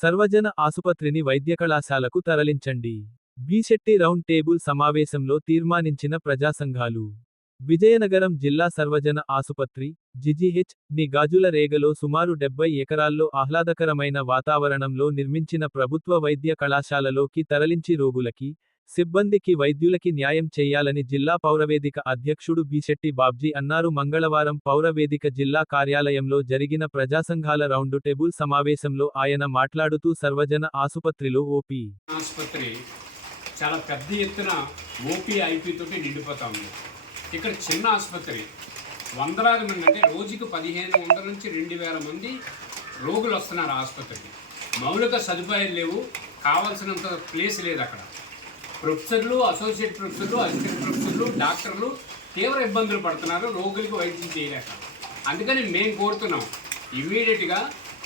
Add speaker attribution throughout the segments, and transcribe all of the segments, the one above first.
Speaker 1: సర్వజన ఆసుపత్రిని వైద్య కళాశాలకు తరలించండి బీశెట్టి రౌండ్ టేబుల్ సమావేశంలో తీర్మానించిన ప్రజా సంఘాలు విజయనగరం జిల్లా సర్వజన ఆసుపత్రి జిజిహెచ్ని గాజుల రేగలో సుమారు డెబ్బై ఎకరాల్లో ఆహ్లాదకరమైన వాతావరణంలో నిర్మించిన ప్రభుత్వ వైద్య కళాశాలలోకి తరలించి రోగులకి సిబ్బందికి వైద్యులకి న్యాయం చేయాలని జిల్లా పౌరవేదిక అధ్యక్షుడు బీశెట్టి బాబ్జీ అన్నారు. మంగళవారం పౌరవేదిక జిల్లా కార్యాలయంలో జరిగిన ప్రజాసంఘాల రౌండు టేబుల్ సమావేశంలో ఆయన మాట్లాడుతూ సర్వజన ఆసుపత్రిలో ఓపీ.
Speaker 2: ఆసుపత్రి చాలా పెద్ద ఎత్తున ఓపీ ఐపీతో తోటి నిండిపోతా ఉంది. ఇక్కడ చిన్న ఆసుపత్రి వందలాది మంది అంటే రోజుకు పదిహేను వందల నుంచి రెండు వేల మంది రోగులు వస్తున్నారు ఆసుపత్రికి. మౌలిక సదుపాయాలు లేవు కావాల్సినంత ప్లేస్ లేదు అక్కడ. ప్రొఫెసర్లు అసోసియేట్ ప్రొఫెసర్లు అసిస్టెంట్ ప్రొఫెసర్లు డాక్టర్లు తీవ్ర ఇబ్బందులు పడుతున్నారు రోగులకు వైద్యం చేయలేక. అందుకని మేము కోరుతున్నాం ఇమీడియట్గా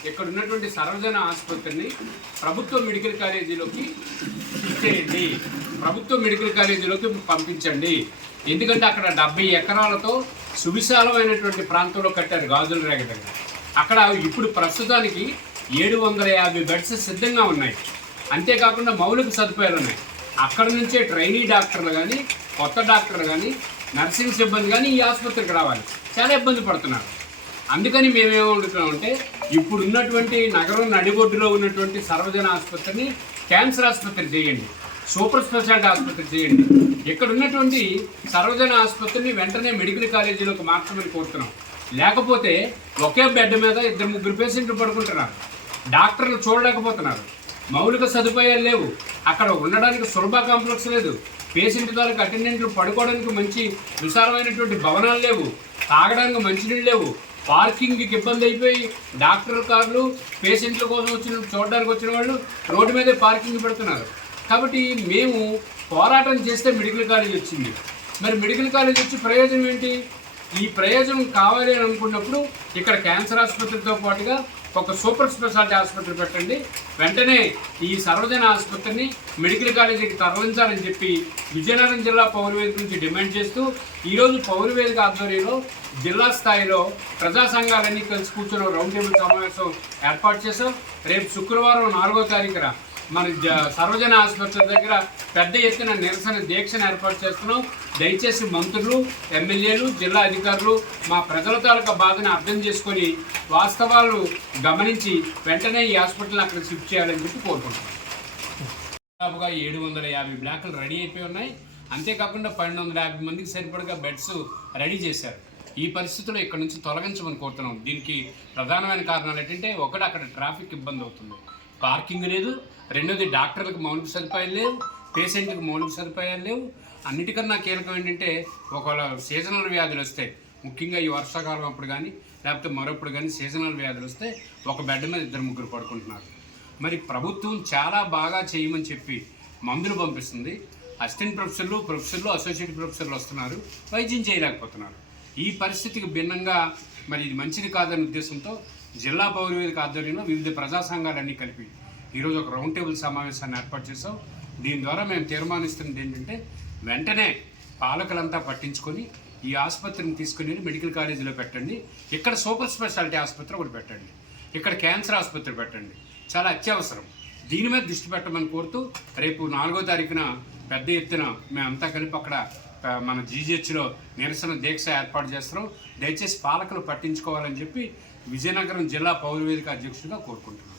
Speaker 2: ఇక్కడ ఉన్నటువంటి సర్వజన ఆసుపత్రిని ప్రభుత్వ మెడికల్ కాలేజీలోకి ఇచ్చేయండి ప్రభుత్వ మెడికల్ కాలేజీలోకి పంపించండి. ఎందుకంటే అక్కడ డెబ్బై ఎకరాలతో సువిశాలమైనటువంటి ప్రాంతంలో కట్టారు గాజుల రేగ దగ్గర. అక్కడ ఇప్పుడు ప్రస్తుతానికి ఏడు వందల యాభై బెడ్స్ సిద్ధంగా ఉన్నాయి. అంతేకాకుండా మౌలిక సదుపాయాలు ఉన్నాయి. అక్కడ నుంచే ట్రైనీ డాక్టర్లు కానీ కొత్త డాక్టర్లు కానీ నర్సింగ్ సిబ్బంది కానీ ఈ ఆసుపత్రికి రావాలి. చాలా ఇబ్బంది పడుతున్నారు. అందుకని మేమేమనుకుంటున్నామంటే ఇప్పుడు ఉన్నటువంటి నగరం నడిబొడ్డులో ఉన్నటువంటి సర్వజన ఆసుపత్రిని క్యాన్సర్ ఆసుపత్రి చేయండి. సూపర్ స్పెషాలిటీ ఆసుపత్రి చేయండి. ఇక్కడ ఉన్నటువంటి సర్వజన ఆసుపత్రిని వెంటనే మెడికల్ కాలేజీలోకి మార్చమని కోరుతున్నాం. లేకపోతే ఒకే బెడ్ మీద ఇద్దరు ముగ్గురు పేషెంట్లు పడుకుంటున్నారు. డాక్టర్లు చూడలేకపోతున్నారు. మౌలిక సదుపాయాలు లేవు. అక్కడ ఉండడానికి సులభ కాంప్లెక్స్ లేదు. పేషెంట్ ద్వారా అటెండెంట్లు పడుకోవడానికి మంచి విశాలమైనటువంటి భవనాలు లేవు. తాగడానికి మంచినీళ్ళు లేవు. పార్కింగ్కి ఇబ్బంది అయిపోయి డాక్టర్ కార్లు పేషెంట్ల కోసం వచ్చిన చూడడానికి వచ్చిన వాళ్ళు రోడ్డు మీదే పార్కింగ్ పెడుతున్నారు. కాబట్టి మేము పోరాటం చేస్తే మెడికల్ కాలేజ్ వచ్చింది. మరి మెడికల్ కాలేజ్ వచ్చి ప్రయోజనం ఏంటి? ఈ ప్రయోజనం కావాలి అని అనుకున్నప్పుడు ఇక్కడ క్యాన్సర్ ఆసుపత్రితో పాటుగా ఒక సూపర్ స్పెషాలిటీ ఆసుపత్రి పెట్టండి. వెంటనే ఈ సర్వజన ఆసుపత్రిని మెడికల్ కాలేజీకి తరలించాలని చెప్పి విజయనగరం జిల్లా పౌరవేదిక నుంచి డిమాండ్ చేస్తూ ఈరోజు పౌరవేదిక ఆధ్వర్యంలో జిల్లా స్థాయిలో ప్రజా సంఘాలన్నీ కలిసి కూర్చొని రౌండ్ టేబుల్ సమావేశం ఏర్పాటు చేశాం. రేపు శుక్రవారం నాలుగో తారీఖున మన జ- సర్వజన ఆసుపత్రి దగ్గర పెద్ద ఎత్తున నిరసన దీక్షను ఏర్పాటు చేస్తున్నాం. దయచేసి మంత్రులు ఎమ్మెల్యేలు జిల్లా అధికారులు మా ప్రజల తాలూకా బాధను అర్థం చేసుకొని వాస్తవాలు గమనించి వెంటనే ఈ హాస్పిటల్ అక్కడ షిఫ్ట్ చేయాలని చెప్పి కోరుకుంటున్నాం. దాదాపుగా ఏడు వందల యాభై బ్లాకులు రెడీ అయిపోయి ఉన్నాయి. అంతేకాకుండా పన్నెండు వందల యాభై మందికి సరిపడగా బెడ్స్ రెడీ చేశారు. ఈ పరిస్థితుల్లో ఇక్కడ నుంచి తొలగించమని కోరుతున్నాం. దీనికి ప్రధానమైన కారణాలు ఏంటంటే ఒకటి అక్కడ ట్రాఫిక్ ఇబ్బంది అవుతుంది. పార్కింగ్ లేదు రెండోది డాక్టర్లకు మౌలిక సదుపాయాలు లేవు పేషెంట్కి మౌలిక సదుపాయాలు లేవు. అన్నిటికన్నా కీలకం ఏంటంటే ఒకవేళ సీజనల్ వ్యాధులు వస్తాయి ముఖ్యంగా ఈ వర్షాకాలం అప్పుడు కానీ లేకపోతే మరొప్పుడు కానీ సీజనల్ వ్యాధులు వస్తే ఒక బెడ్ మీద ఇద్దరు ముగ్గురు పడుకుంటున్నారు. మరి ప్రభుత్వం చాలా బాగా చేయమని చెప్పి మందులు పంపిస్తుంది. అసిస్టెంట్ ప్రొఫెసర్లు ప్రొఫెసర్లు అసోసియేట్ ప్రొఫెసర్లు వస్తున్నారు వైద్యం చేయలేకపోతున్నారు. ఈ పరిస్థితికి భిన్నంగా మరి ఇది మంచిది కాదనే ఉద్దేశంతో జిల్లా పౌరవేదిక ఆధ్వర్యంలో వివిధ ప్రజా సంఘాలన్నీ కలిపి ఈరోజు ఒక రౌండ్ టేబుల్ సమావేశాన్ని ఏర్పాటు చేసాం దీని ద్వారా మేము తీర్మానిస్తున్నది ఏంటంటే వెంటనే పాలకులంతా పట్టించుకొని ఈ ఆసుపత్రిని తీసుకుని మెడికల్ కాలేజీలో పెట్టండి. ఇక్కడ సూపర్ స్పెషాలిటీ ఆసుపత్రి ఒకటి పెట్టండి. ఇక్కడ క్యాన్సర్ ఆసుపత్రి పెట్టండి. చాలా అత్యవసరం. దీని మీద దృష్టి పెట్టమని కోరుతూ రేపు నాలుగో తారీఖున పెద్ద ఎత్తున మేమంతా కలిపి అక్కడ మన జీజీహెచ్లో నిరసన దీక్ష ఏర్పాటు చేస్తున్నాం. దయచేసి పాలకులు పట్టించుకోవాలని చెప్పి విజయనగరం జిల్లా పౌరవేదిక అధ్యక్షుడిగా కోరుకుంటున్నాను.